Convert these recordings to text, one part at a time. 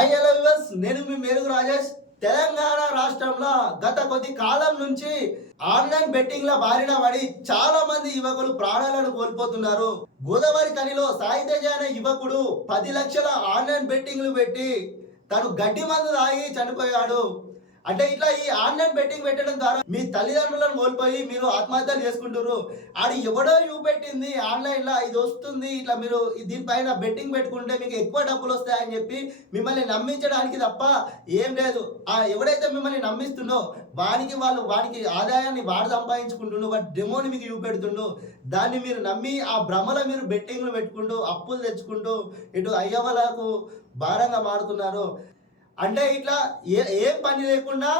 ఐఎల్ఎల్ఎస్ నేను మీ మేరుగు రాజేష్. తెలంగాణ రాష్ట్రంలో గత కొద్ది కాలం నుంచి ఆన్లైన్ బెట్టింగ్ బారిన పడి చాలా మంది యువకులు ప్రాణాలను కోల్పోతున్నారు. గోదావరి కనిలో సాయితేజ అనే యువకుడు పది లక్షల ఆన్లైన్ బెట్టింగ్లు పెట్టి తను గడ్డి మందు తాగి చనిపోయాడు. అంటే ఇట్లా ఈ ఆన్లైన్ బెట్టింగ్ పెట్టడం ద్వారా మీ తల్లిదండ్రులను కోల్పోయి మీరు ఆత్మహత్యలు చేసుకుంటారు ఆడు ఎవడో చూపెట్టింది ఆన్లైన్లో ఇది వస్తుంది ఇట్లా మీరు దీనిపైన బెట్టింగ్ పెట్టుకుంటే మీకు ఎక్కువ డబ్బులు వస్తాయని చెప్పి మిమ్మల్ని నమ్మించడానికి తప్ప ఏం లేదు. ఆ ఎవడైతే మిమ్మల్ని నమ్మిస్తుండో వానికి వాళ్ళు వానికి ఆదాయాన్ని వాడు సంపాదించుకుంటుండు వాటి డెమోని మీకు చూపెడుతుండు. దాన్ని మీరు నమ్మి ఆ భ్రమలో మీరు బెట్టింగ్లు పెట్టుకుంటూ అప్పులు తెచ్చుకుంటూ ఇటు అయ్యవలకు భారంగా మారుతున్నారు. అంటే ఇట్లా ఏ ఏం పని లేకుండా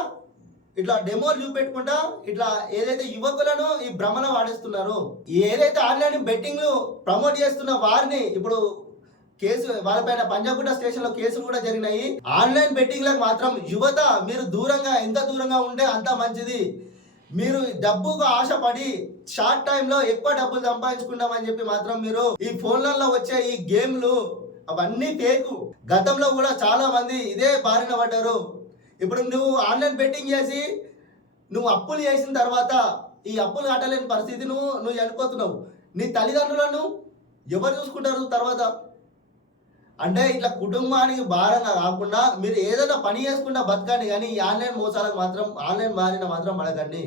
ఇట్లా డెమోలు చూపెట్టుకుంటా ఇట్లా ఏదైతే యువకులను ఈ భ్రమణ వాడిస్తున్నారో ఏదైతే ఆన్లైన్ బెట్టింగ్లు ప్రమోట్ చేస్తున్న వారిని ఇప్పుడు కేసు వాళ్ళపైన పంజాగుట్ట స్టేషన్లో కేసులు కూడా జరిగినాయి. ఆన్లైన్ బెట్టింగ్లకు మాత్రం యువత మీరు దూరంగా ఎంత దూరంగా ఉంటే అంత మంచిది. మీరు డబ్బుకు ఆశపడి షార్ట్ టైంలో ఎక్కువ డబ్బులు సంపాదించుకుంటామని చెప్పి మాత్రం మీరు ఈ ఫోన్లలో వచ్చే ఈ గేమ్లు అవన్నీ ఫేకు. గతంలో కూడా చాలా మంది ఇదే బారిన పడ్డారు. ఇప్పుడు నువ్వు ఆన్లైన్ బెట్టింగ్ చేసి నువ్వు అప్పులు చేసిన తర్వాత ఈ అప్పులు కట్టలేని పరిస్థితి నువ్వు నువ్వు చనిపోతున్నావు. నీ తల్లిదండ్రులను ఎవరు చూసుకుంటారు తర్వాత? అంటే ఇట్లా కుటుంబానికి భారంగా కాకుండా మీరు ఏదైనా పని చేసుకుంటా బతకండి కానీ ఈ ఆన్లైన్ మోసాలకు మాత్రం ఆన్లైన్ బారిన మాత్రం పడకండి.